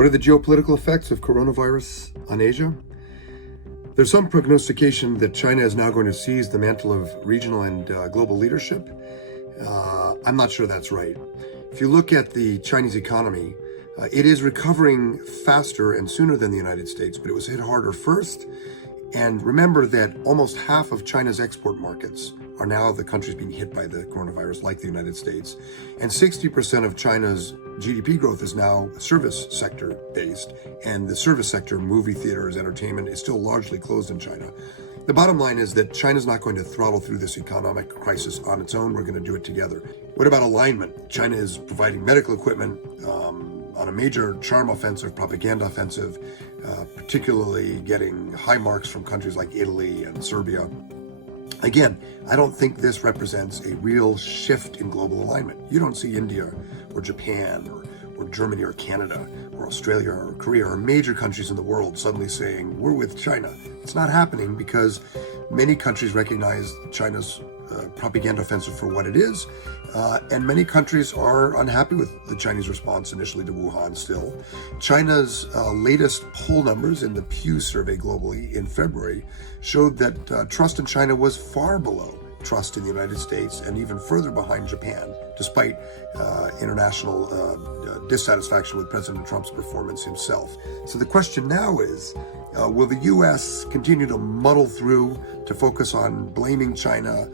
What are the geopolitical effects of coronavirus on Asia? There's some prognostication that China is now going to seize the mantle of regional and global leadership. I'm not sure that's right. If you look at the Chinese economy, it is recovering faster and sooner than the United States, but it was hit harder first. And remember that almost half of China's export markets are now the countries being hit by the coronavirus, like the United States. And 60% of China's GDP growth is now service sector based. And the service sector, movie theaters, entertainment, is still largely closed in China. The bottom line is that China's not going to throttle through this economic crisis on its own. We're going to do it together. What about alignment? China is providing medical equipment on a major charm offensive, propaganda offensive, particularly getting high marks from countries like Italy and Serbia. Again, I don't think this represents a real shift in global alignment. You don't see India or Japan or Germany or Canada or Australia or Korea or major countries in the world suddenly saying, we're with China. It's not happening because many countries recognize China's propaganda offensive for what it is, and many countries are unhappy with the Chinese response initially to Wuhan still. China's latest poll numbers in the Pew survey globally in February showed that trust in China was far below trust in the United States and even further behind Japan, despite international dissatisfaction with President Trump's performance himself. So the question now is, will the U.S. continue to muddle through, to focus on blaming China,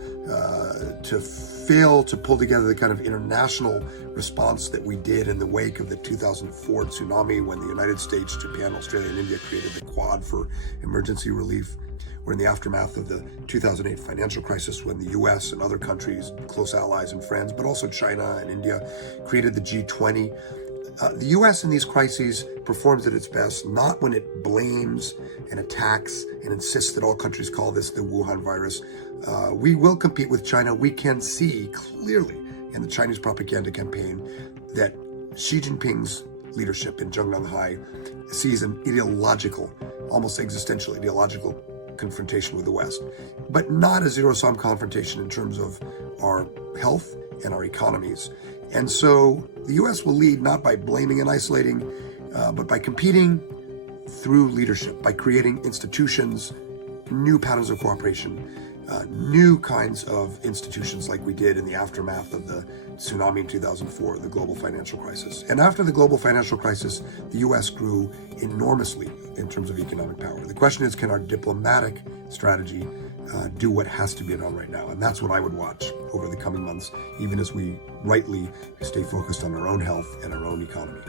to fail to pull together the kind of international response that we did in the wake of the 2004 tsunami when the United States, Japan, Australia, and India created the Quad for emergency relief? We're in the aftermath of the 2008 financial crisis when the U.S. and other countries, close allies and friends, but also China and India, created the G20. The U.S. in these crises performs at its best, not when it blames and attacks and insists that all countries call this the Wuhan virus. We will compete with China. We can see clearly in the Chinese propaganda campaign that Xi Jinping's leadership in Zhongnanhai sees an ideological, almost existential ideological confrontation with the West, but not a zero-sum confrontation in terms of our health and our economies. And so the U.S. will lead not by blaming and isolating, but by competing through leadership, by creating institutions, new patterns of cooperation, new kinds of institutions like we did in the aftermath of the tsunami in 2004, the global financial crisis. And after the global financial crisis, the U.S. grew enormously in terms of economic power. The question is, can our diplomatic strategy do what has to be done right now? And that's what I would watch over the coming months, even as we rightly stay focused on our own health and our own economy.